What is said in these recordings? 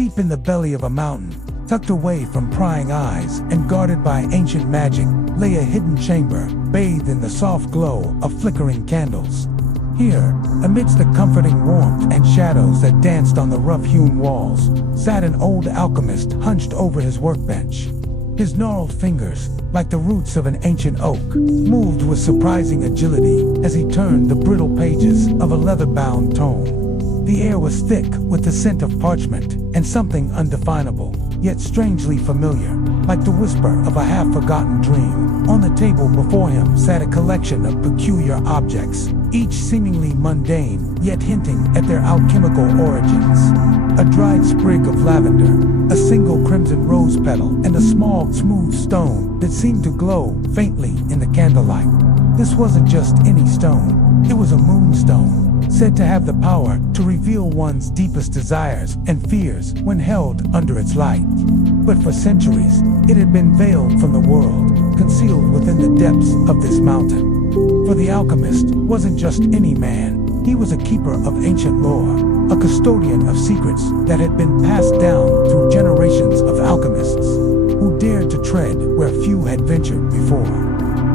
Deep in the belly of a mountain, tucked away from prying eyes and guarded by ancient magic, lay a hidden chamber, bathed in the soft glow of flickering candles. Here, amidst the comforting warmth and shadows that danced on the rough-hewn walls, sat an old alchemist hunched over his workbench. His gnarled fingers, like the roots of an ancient oak, moved with surprising agility as he turned the brittle pages of a leather-bound tome. The air was thick with the scent of parchment and something undefinable, yet strangely familiar, like the whisper of a half-forgotten dream. On the table before him sat a collection of peculiar objects, each seemingly mundane, yet hinting at their alchemical origins. A dried sprig of lavender, a single crimson rose petal, and a small, smooth stone that seemed to glow faintly in the candlelight. This wasn't just any stone, it was a moonstone, said to have the power to reveal one's deepest desires and fears when held under its light. But for centuries, it had been veiled from the world, concealed within the depths of this mountain. For the alchemist wasn't just any man, he was a keeper of ancient lore, a custodian of secrets that had been passed down through generations of alchemists who dared to tread where few had ventured before.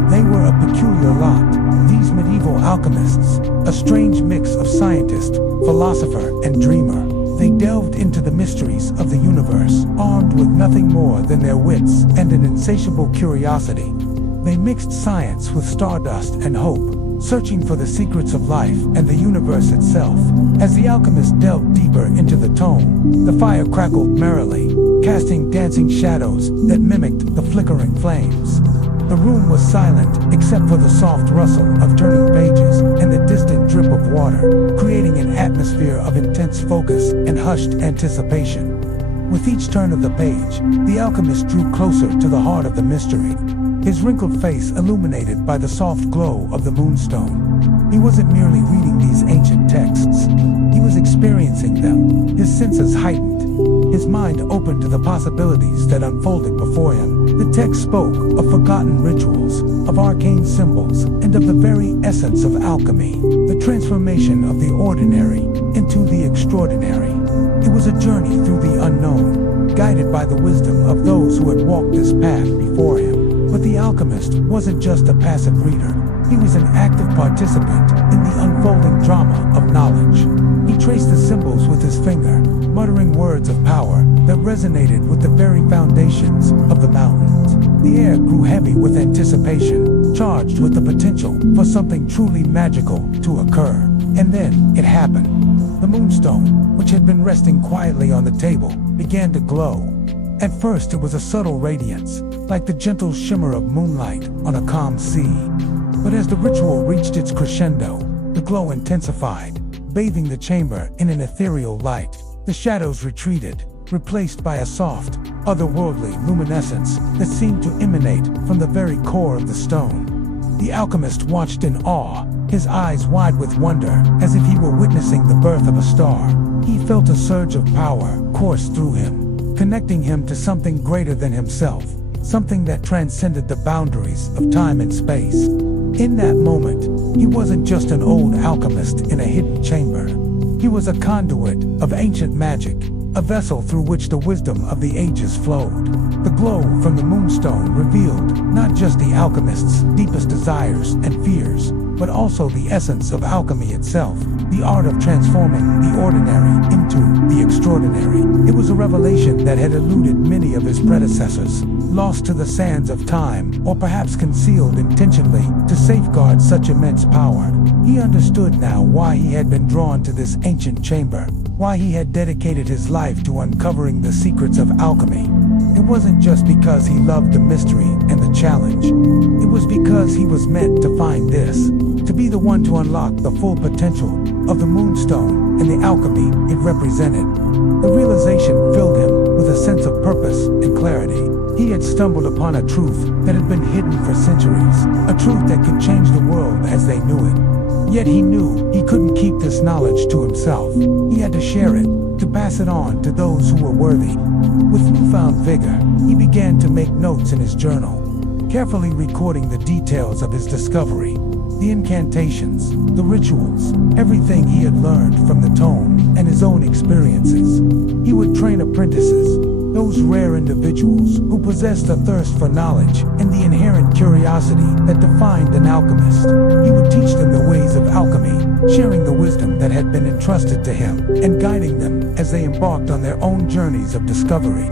They were a peculiar lot, these medieval alchemists, a strange mix of scientist, philosopher, and dreamer. They delved into the mysteries of the universe, armed with nothing more than their wits and an insatiable curiosity. They mixed science with stardust and hope, searching for the secrets of life and the universe itself. As the alchemist delved deeper into the tome, the fire crackled merrily, casting dancing shadows that mimicked the flickering flames. The room was silent except for the soft rustle of turning pages and the distant drip of water, creating an atmosphere of intense focus and hushed anticipation. With each turn of the page, the alchemist drew closer to the heart of the mystery, his wrinkled face illuminated by the soft glow of the moonstone. He wasn't merely reading these ancient texts, he was experiencing them, his senses heightened, his mind open to the possibilities that unfolded before him. The text spoke of forgotten rituals, of arcane symbols, and of the very essence of alchemy, the transformation of the ordinary into the extraordinary. It was a journey through the unknown, guided by the wisdom of those who had walked this path before him. But the alchemist wasn't just a passive reader, he was an active participant in the unfolding drama of knowledge. He traced the symbols with his finger, muttering words of power that resonated with the very foundations of the mountains. The air grew heavy with anticipation, charged with the potential for something truly magical to occur. And then it happened. The moonstone, which had been resting quietly on the table, began to glow. At first it was a subtle radiance, like the gentle shimmer of moonlight on a calm sea. But as the ritual reached its crescendo, the glow intensified, bathing the chamber in an ethereal light. The shadows retreated, replaced by a soft, otherworldly luminescence that seemed to emanate from the very core of the stone. The alchemist watched in awe, his eyes wide with wonder, as if he were witnessing the birth of a star. He felt a surge of power course through him, connecting him to something greater than himself, something that transcended the boundaries of time and space. In that moment, he wasn't just an old alchemist in a hidden chamber. He was a conduit of ancient magic, a vessel through which the wisdom of the ages flowed. The glow from the moonstone revealed not just the alchemist's deepest desires and fears, but also the essence of alchemy itself, the art of transforming the ordinary into the extraordinary. It was a revelation that had eluded many of his predecessors, lost to the sands of time, or perhaps concealed intentionally to safeguard such immense power. He understood now why he had been drawn to this ancient chamber, why he had dedicated his life to uncovering the secrets of alchemy. It wasn't just because he loved the mystery and the challenge. It was because he was meant to find this, to be the one to unlock the full potential of the moonstone and the alchemy it represented. The realization filled him with a sense of purpose and clarity. He had stumbled upon a truth that had been hidden for centuries, a truth that could change the world as they knew it. Yet he knew he couldn't keep this knowledge to himself. He had to share it, to pass it on to those who were worthy. With newfound vigor, he began to make notes in his journal, carefully recording the details of his discovery. The incantations, the rituals, everything he had learned from the tome and his own experiences. He would train apprentices, those rare individuals who possessed a thirst for knowledge and the inherent curiosity that defined an alchemist. He would teach them the ways of alchemy, sharing the wisdom that had been entrusted to him and guiding them as they embarked on their own journeys of discovery.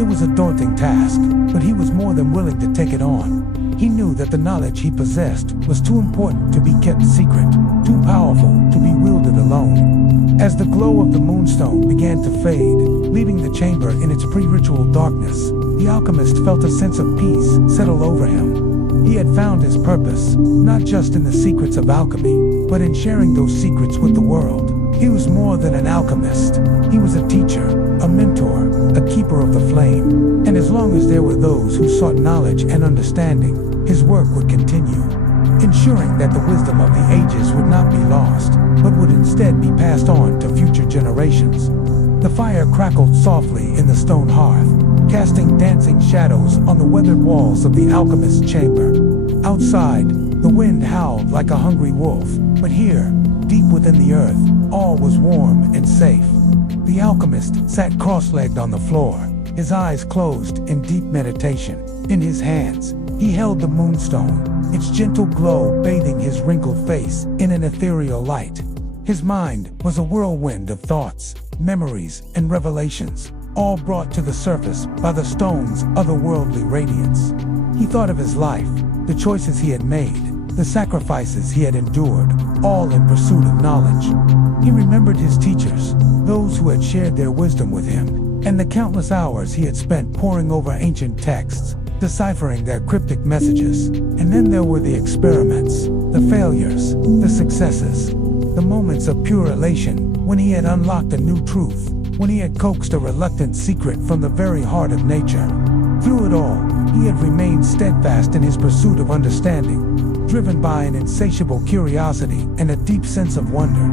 It was a daunting task, but he was more than willing to take it on. He knew that the knowledge he possessed was too important to be kept secret, too powerful to be wielded alone. As the glow of the Moonstone began to fade, leaving the chamber in its pre-ritual darkness, the alchemist felt a sense of peace settle over him. He had found his purpose, not just in the secrets of alchemy, but in sharing those secrets with the world. He was more than an alchemist. He was a teacher, a mentor, a keeper of the flame. And as long as there were those who sought knowledge and understanding, his work would continue, ensuring that the wisdom of the ages would not be lost, but would instead be passed on to future generations. The fire crackled softly in the stone hearth, casting dancing shadows on the weathered walls of the alchemist's chamber. Outside, the wind howled like a hungry wolf, but here, deep within the earth, all was warm and safe. The alchemist sat cross-legged on the floor, his eyes closed in deep meditation. In his hands, he held the Moonstone, its gentle glow bathing his wrinkled face in an ethereal light. His mind was a whirlwind of thoughts, memories, and revelations, all brought to the surface by the stone's otherworldly radiance. He thought of his life, the choices he had made, the sacrifices he had endured, all in pursuit of knowledge. He remembered his teachers, those who had shared their wisdom with him, and the countless hours he had spent poring over ancient texts, deciphering their cryptic messages. And then there were the experiments, the failures, the successes, the moments of pure elation when he had unlocked a new truth, when he had coaxed a reluctant secret from the very heart of nature. Through it all, he had remained steadfast in his pursuit of understanding, driven by an insatiable curiosity and a deep sense of wonder.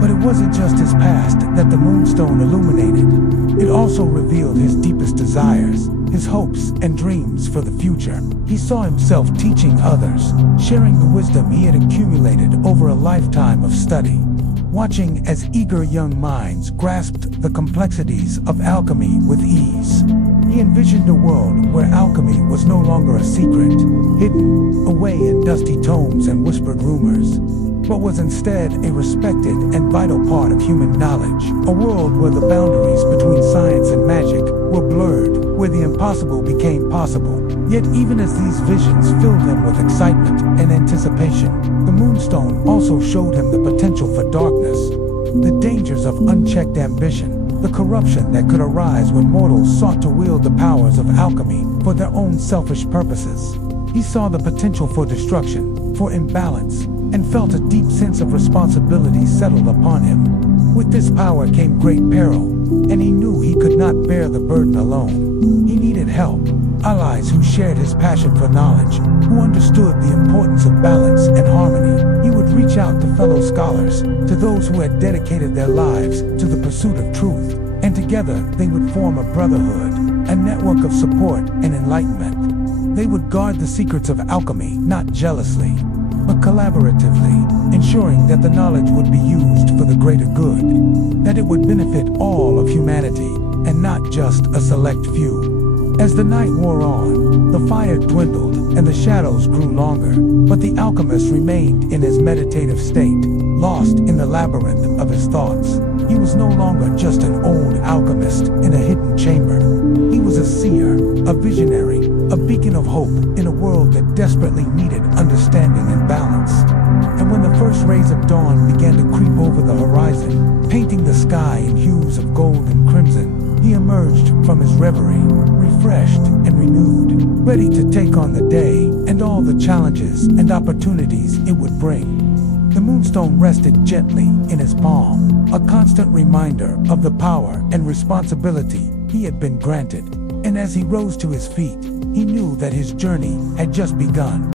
But it wasn't just his past that the Moonstone illuminated. It also revealed his deepest desires, his hopes and dreams for the future. He saw himself teaching others, sharing the wisdom he had accumulated over a lifetime of study, watching as eager young minds grasped the complexities of alchemy with ease. He envisioned a world where alchemy was no longer a secret, hidden away in dusty tomes and whispered rumors, but was instead a respected and vital part of human knowledge. A world where the boundaries between science and magic were blurred, where the impossible became possible. Yet even as these visions filled him with excitement and anticipation, the Moonstone also showed him the potential for darkness, the dangers of unchecked ambition, the corruption that could arise when mortals sought to wield the powers of alchemy for their own selfish purposes. He saw the potential for destruction, for imbalance, and felt a deep sense of responsibility settled upon him. With this power came great peril, and he knew he could not bear the burden alone. He needed help, allies who shared his passion for knowledge, who understood the importance of balance and harmony. He would reach out to fellow scholars, to those who had dedicated their lives to the pursuit of truth, and together they would form a brotherhood, a network of support and enlightenment. They would guard the secrets of alchemy, not jealously, but collaboratively, ensuring that the knowledge would be used for the greater good, that it would benefit all of humanity, and not just a select few. As the night wore on, the fire dwindled and the shadows grew longer, but the alchemist remained in his meditative state, lost in the labyrinth of his thoughts. He was no longer just an old alchemist in a hidden chamber. He was a seer, a visionary, a beacon of hope in a world that desperately needed understanding and balance. And when the first rays of dawn began to creep over the horizon, painting the sky in hues of gold and crimson, he emerged from his reverie, refreshed and renewed, ready to take on the day and all the challenges and opportunities it would bring. The Moonstone rested gently in his palm, a constant reminder of the power and responsibility he had been granted. And as he rose to his feet, he knew that his journey had just begun.